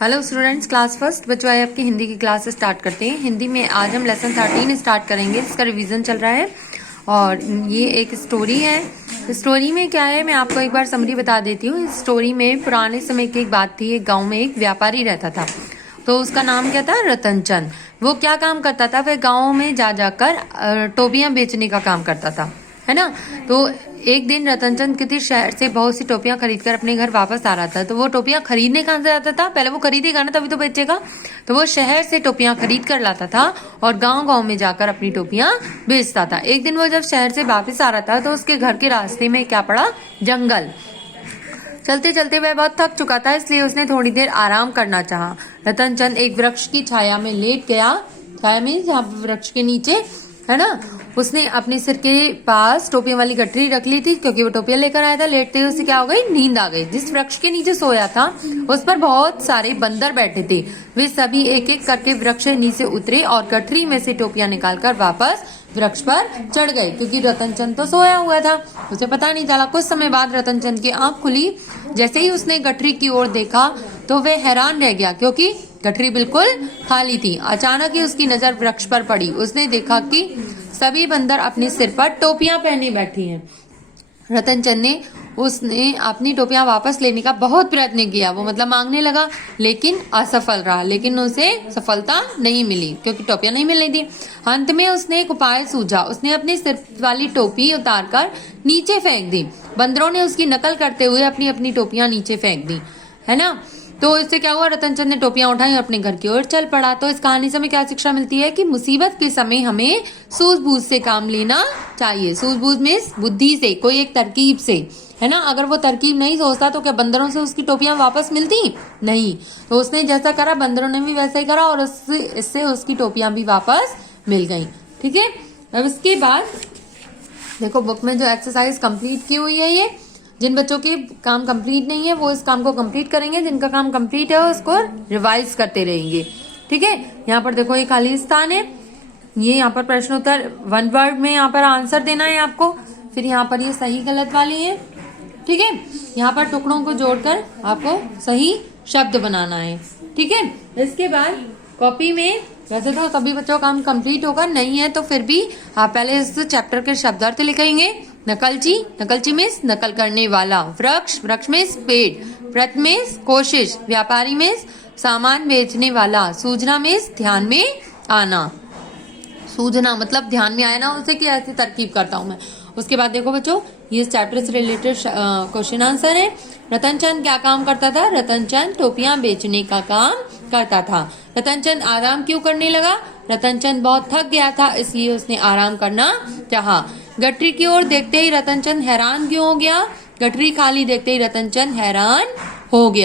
Hello students, class first बच्चों आए आपकी हिंदी की क्लास स्टार्ट करते हैं। हिंदी में आज हम लेसन 13 स्टार्ट करेंगे। इसका रिवीजन चल रहा है और ये एक स्टोरी है। स्टोरी में क्या है मैं आपको एक बार समरी बता देती हूँ। इस स्टोरी में पुराने समय की एक बात थी। एक गांव में एक व्यापारी रहता था, तो उसका नाम क्या था? रतन चंद। वो क्या काम करता था? वह गाँव में जा जाकर टोपियाँ बेचने का काम करता था, है ना। तो एक दिन रतन चंद किसी शहर से बहुत सी टोपियां खरीदकर अपने घर वापस आ रहा था। तो वो टोपियां खरीदने कहाँ से आता था? पहले वो खरीदेगा ना, तभी तो बेचेगा। तो वो शहर से टोपियां खरीद कर लाता था और गांव गांव में जाकर अपनी टोपियां बेचता था। एक दिन वो जब शहर से वापस आ रहा था तो उसके घर के रास्ते में क्या पड़ा? जंगल। चलते चलते वह बहुत थक चुका था, इसलिए उसने थोड़ी देर आराम करना चाहा। रतन चंद एक वृक्ष की छाया में लेट गया। छाया में जहाँ वृक्ष के नीचे, है ना। उसने अपने सिर के पास टोपियों वाली गठरी रख ली थी, क्योंकि वो टोपियां लेकर आया था। लेटते ही उसे क्या हो गई? नींद आ गई। जिस वृक्ष के नीचे सोया था उस पर बहुत सारे बंदर बैठे थे। वे सभी एक एक करके वृक्ष से नीचे उतरे और गठरी में से टोपियां निकालकर वापस वृक्ष पर चढ़ गए, क्योंकि रतन चंद तो सोया हुआ था, उसे पता नहीं चला। कुछ समय बाद रतन चंद की आंख खुली। जैसे ही उसने गठरी की ओर देखा तो वह हैरान रह गया, क्योंकि गठरी बिल्कुल खाली थी। अचानक ही उसकी नजर वृक्ष पर पड़ी। उसने देखा कि सभी बंदर अपने सिर पर टोपियां पहने बैठी हैं। रतन चंद उसने अपनी टोपियां वापस लेने का बहुत प्रयत्न किया। वो मतलब मांगने लगा, लेकिन असफल रहा। लेकिन उसे सफलता नहीं मिली, क्योंकि टोपियां नहीं मिल रही थी। अंत में उसने एक उपाय सूझा। उसने अपनी सिर वाली टोपी उतारकर नीचे फेंक दी। बंदरों ने उसकी नकल करते हुए अपनी अपनी टोपियां नीचे फेंक दी, है ना। तो इससे क्या हुआ? रतन चंद ने टोपियां उठाई और अपने घर की ओर चल पड़ा। तो इस कहानी से हमें क्या शिक्षा मिलती है कि मुसीबत के समय हमें सूझबूझ से काम लेना चाहिए। सूझबूझ मींस बुद्धि से, कोई एक तरकीब से, है ना। अगर वो तरकीब नहीं सोचता तो क्या बंदरों से उसकी टोपियां वापस मिलती? नहीं। तो उसने जैसा करा, बंदरों ने भी वैसा ही करा और इससे उसकी टोपियां भी वापस मिल गई। ठीक है। अब इसके बाद देखो बुक में जो एक्सरसाइज कंप्लीट की हुई है, ये जिन बच्चों के काम कंप्लीट नहीं है वो इस काम को कंप्लीट करेंगे, जिनका काम कंप्लीट है उसको रिवाइज करते रहेंगे। ठीक है। यहाँ पर देखो ये खाली स्थान है। ये यहाँ पर प्रश्न उत्तर 1 वर्ड में यहाँ पर आंसर देना है आपको। फिर यहाँ पर ये सही गलत वाली है। ठीक है। यहाँ पर टुकड़ों को जोड़कर आपको सही शब्द बनाना है। ठीक है। इसके बाद कॉपी में वैसे तो सभी बच्चों का काम कंप्लीट होगा, नहीं है तो फिर भी आप पहले इस चैप्टर के शब्दार्थ लिखेंगे। नकलची, नकलची मीन्स नकल करने वाला। वृक्ष, वृक्ष मीन्स पेड़। प्रत मीन्स कोशिश। व्यापारी मीन्स सामान बेचने वाला। सूझना मीन्स ध्यान में आना। सूझना मतलब ध्यान में आया ना उसे कि ऐसी तरकीब करता हूं मैं। उसके बाद देखो बच्चों, ये चैप्टर से रिलेटेड क्वेश्चन आंसर है। रतन चंद क्या काम करता था? रतन चंद टोपियां बेचने का काम करता था। रतन चंद आराम क्यों करने लगा? रतन चंद बहुत थक गया था, इसलिए उसने आराम करना चाहा। गठरी की ओर देखते ही रतन चंद हैरान क्यों हो गया? गठरी खाली देखते ही रतन चंद हैरान हो गया।